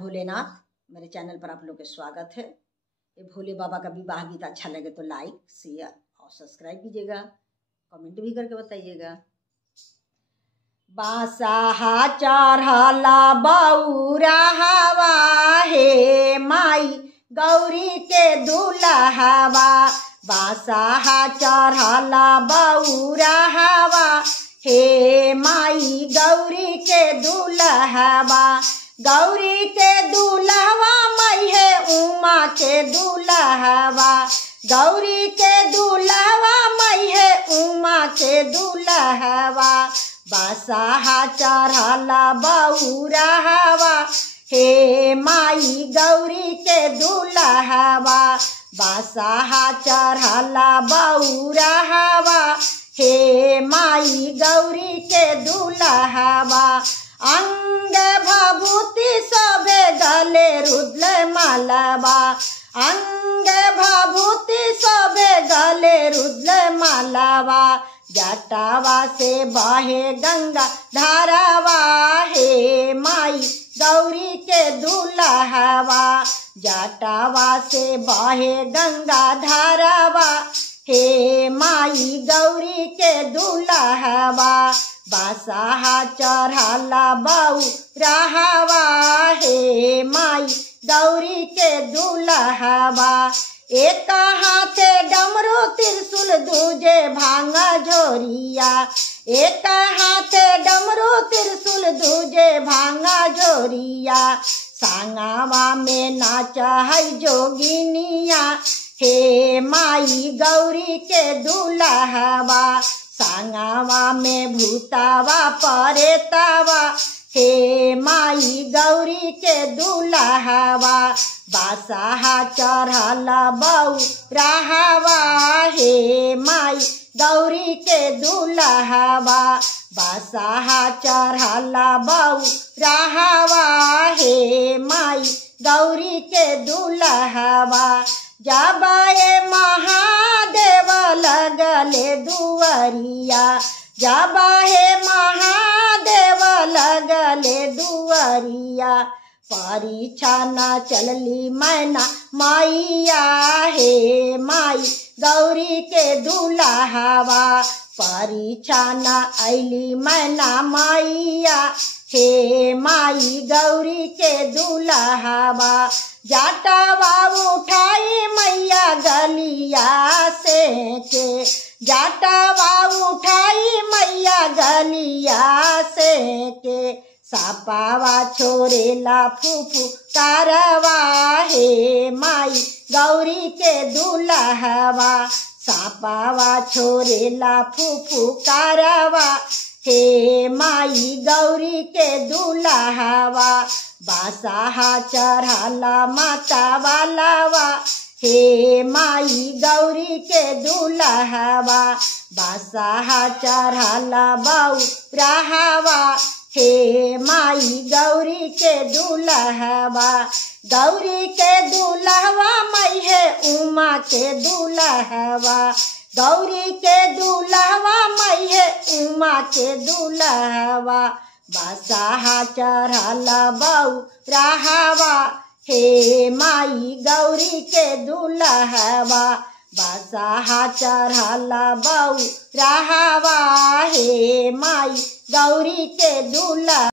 भोलेनाथ, मेरे चैनल पर आप लोग का स्वागत है। ये भोले बाबा का विवाह गीत अच्छा लगे तो लाइक, शेयर और सब्सक्राइब कीजिएगा, कमेंट भी करके बताइएगा। बासाहा चढ़ला बौरा हवा हे माई गौरी के दुल्हवा, बासाहा चढ़ला बौरा हवा हे माई गौरी के दुल्हवा, गौरी के दुल्हवा मई है उमा के दुल्हवा, गौरी के दुल्हवा मई है उमा के दुल्हवा, बासाहा चढ़ला बौरा हवा हे माई गौरी के दुल्हवा, बासाहा चढ़ला बौरा हवा हे माई गौरी के दुल्हवा, अंग भभूति शोभे गले रुद्र मालवा, अंग भभूति शोभे गले रुद्र मालवा, जटावा से बहे गंगा धारावा हे माई गौरी के दुल्हवा, जटावा से बहे गंगा धारावा हे माई गौरी के दुल्हवा, बासाहा चढ़ला बौरा हवा हे माई गौरी के दुल्हवा, एक हाथे डमरू त्रिशूल दूजे भांगा झोरिया, एक हाथे डमरू त्रिशूल दूजे भांगा झोरिया, सांगावा में नाच है जोगिनिया हे माई गौरी के दुल्हवा, सांगावा में भूतावा परेतावा हे माई गौरी के दुल्हवा, बासाहा चढ़ला बौरा हवा हे माई गौरी के दुल्हवा, बासाहा चढ़ला बौरा हवा हे माई गौरी के दुल्हवा, जब ये महादेव लगले दुआरिया, जब हे महादेव लगले दुआरिया, परीक्षा न चलली मैना माइया हे माई गौरी के दुल्हवा, परीक्षा न अली मैना माइया हे माई गौरी के दुल्हवा, जाटावा उठाई मैया गलिया से के, जाटावा उठाई मैया गलिया से के, सापावा छोरेला फूफू कारवा हे माई गौरी के दुल्हवा, सापावा छोरेला फूफू कारवा हे माई गौरी के दुल्हवा, बासाहा चढ़ला माता वालावा हे माई गौरी के दुल्हवा, बासाहा चढ़ला बौरा हवा हे माई गौरी के दुल्हवा, गौरी के दुल्हवा मई है उमा के दुल्हवा, गौरी के दुल्हवा मई है उमा के दुल्हवा, बासाहा चढ़ला बौरा हवा हे माई गौरी के दुल्हवा, बासाहा चढ़ला बौरा हवा हे माई गौरी के दुल्हवा।